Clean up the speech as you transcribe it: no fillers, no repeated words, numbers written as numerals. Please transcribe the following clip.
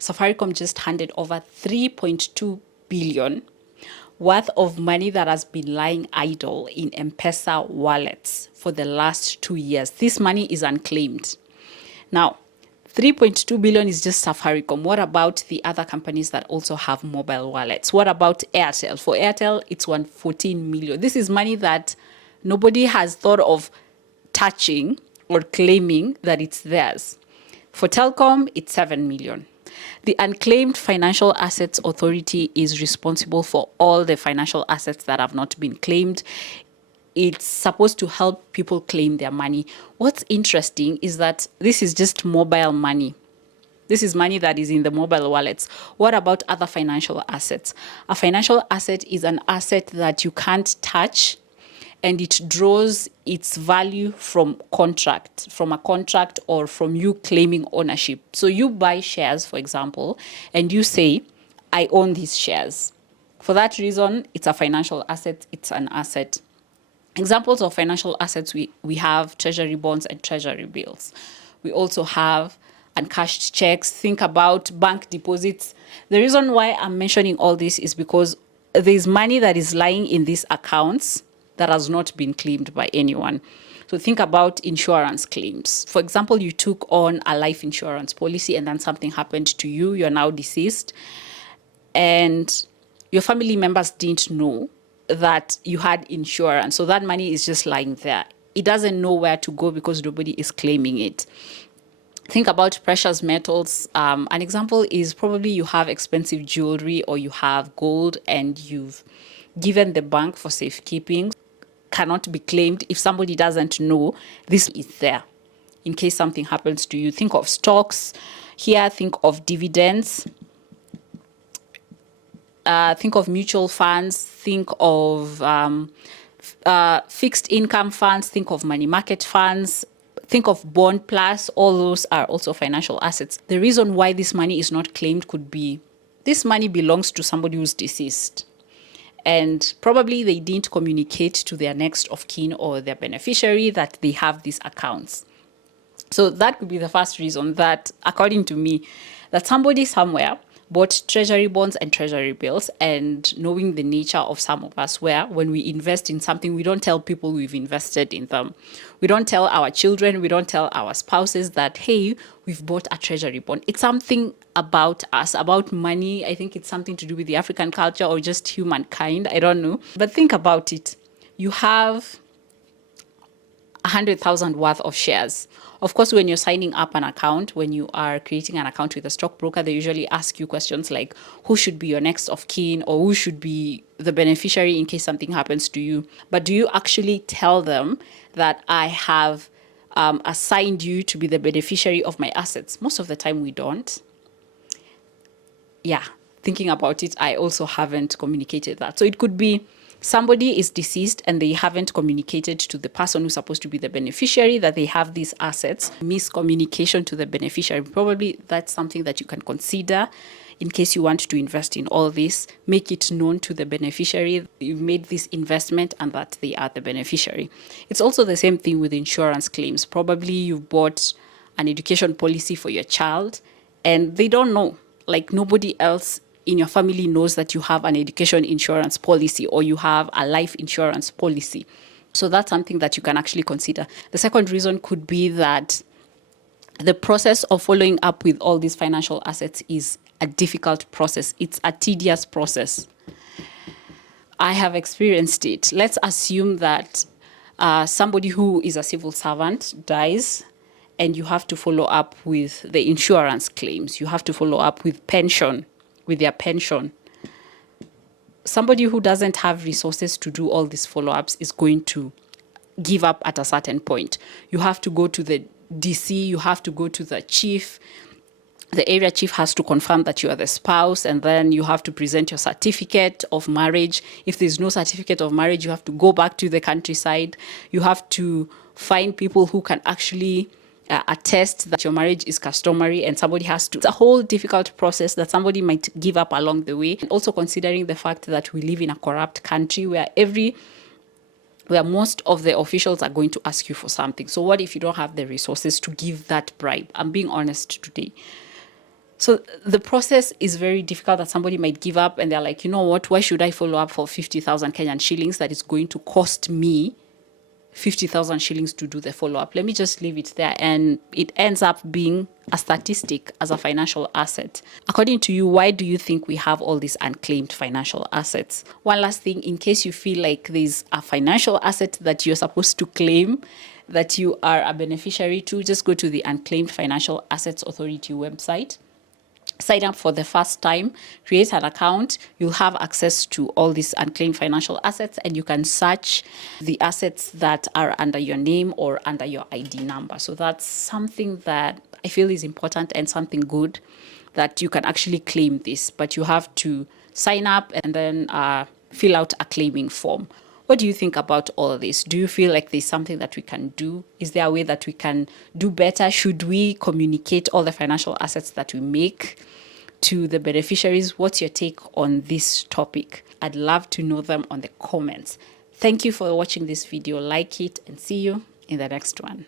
Safaricom just handed over 3.2 billion worth of money that has been lying idle in M-Pesa wallets for the last 2 years. This money is unclaimed. Now, 3.2 billion is just Safaricom. What about the other companies that also have mobile wallets? What about Airtel? For Airtel, it's 114 million. This is money that nobody has thought of touching or claiming that it's theirs. For Telcom, it's 7 million. The Unclaimed Financial Assets Authority is responsible for all the financial assets that have not been claimed. It's supposed to help people claim their money. What's interesting is that this is just mobile money. This is money that is in the mobile wallets. What about other financial assets? A financial asset is an asset that you can't touch, and it draws its value from a contract or from you claiming ownership. So you buy shares, for example, and you say, I own these shares. For that reason, it's a financial asset, it's an asset. Examples of financial assets, we have treasury bonds and treasury bills. We also have uncashed checks. Think about bank deposits. The reason why I'm mentioning all this is because there's money that is lying in these accounts that has not been claimed by anyone. So think about insurance claims. For example, you took on a life insurance policy and then something happened to you. You're now deceased and your family members didn't know that you had insurance. So that money is just lying there. It doesn't know where to go because nobody is claiming it. Think about precious metals. An example is probably you have expensive jewelry or you have gold and you've given the bank for safekeeping. Cannot be claimed if somebody doesn't know this is there in case something happens to you. Think of stocks here, think of dividends, think of mutual funds, think of fixed income funds, think of money market funds, think of bond plus. All those are also financial assets. The reason why this money is not claimed could be this money belongs to somebody who's deceased, and probably they didn't communicate to their next of kin or their beneficiary that they have these accounts. So that could be the first reason that, according to me, that somebody somewhere bought treasury bonds and treasury bills, and knowing the nature of some of us, where when we invest in something, we don't tell people we've invested in them. We don't tell our children, we don't tell our spouses that, hey, we've bought a treasury bond. It's something about us, about money. I think it's something to do with the African culture or just humankind. I don't know. But think about it. You have 100,000 worth of shares. Of course, when you're signing up an account, when you are creating an account with a stockbroker, they usually ask you questions like who should be your next of kin or who should be the beneficiary in case something happens to you. But do you actually tell them that I have assigned you to be the beneficiary of my assets? Most of the time we don't. Yeah, thinking about it, I also haven't communicated that. So it could be somebody is deceased and they haven't communicated to the person who's supposed to be the beneficiary that they have these assets. Miscommunication to the beneficiary. Probably that's something that you can consider in case you want to invest in all this. Make it known to the beneficiary you've made this investment and that they are the beneficiary. It's also the same thing with insurance claims. Probably you've bought an education policy for your child and they don't know. Like nobody else in your family knows that you have an education insurance policy or you have a life insurance policy. So that's something that you can actually consider. The second reason could be that the process of following up with all these financial assets is a difficult process. It's a tedious process. I have experienced it. Let's assume that somebody who is a civil servant dies and you have to follow up with the insurance claims. You have to follow up with their pension. Somebody who doesn't have resources to do all these follow-ups is going to give up at a certain point. You have to go to the DC, you have to go to the chief. The area chief has to confirm that you are the spouse, and then you have to present your certificate of marriage. If there's no certificate of marriage, you have to go back to the countryside. You have to find people who can actually attest that your marriage is customary, and somebody has to. It's a whole difficult process that somebody might give up along the way. And also considering the fact that we live in a corrupt country where most of the officials are going to ask you for something. So what if you don't have the resources to give that bribe? I'm being honest today. So the process is very difficult, that somebody might give up and they're like, you know what, why should I follow up for 50,000 Kenyan shillings that is going to cost me 50,000 shillings to do the follow-up? Let me just leave it there. And it ends up being a statistic as a financial asset. According to you, why do you think we have all these unclaimed financial assets? One last thing, in case you feel like there's a financial asset that you're supposed to claim, that you are a beneficiary to, just go to the Unclaimed Financial Assets Authority website. Sign up for the first time, create an account, you'll have access to all these unclaimed financial assets, and you can search the assets that are under your name or under your ID number. So that's something that I feel is important and something good, that you can actually claim this, but you have to sign up and then fill out a claiming form. What do you think about all of this? Do you feel like there's something that we can do? Is there a way that we can do better? Should we communicate all the financial assets that we make to the beneficiaries? What's your take on this topic? I'd love to know them on the comments. Thank you for watching this video. Like it and see you in the next one.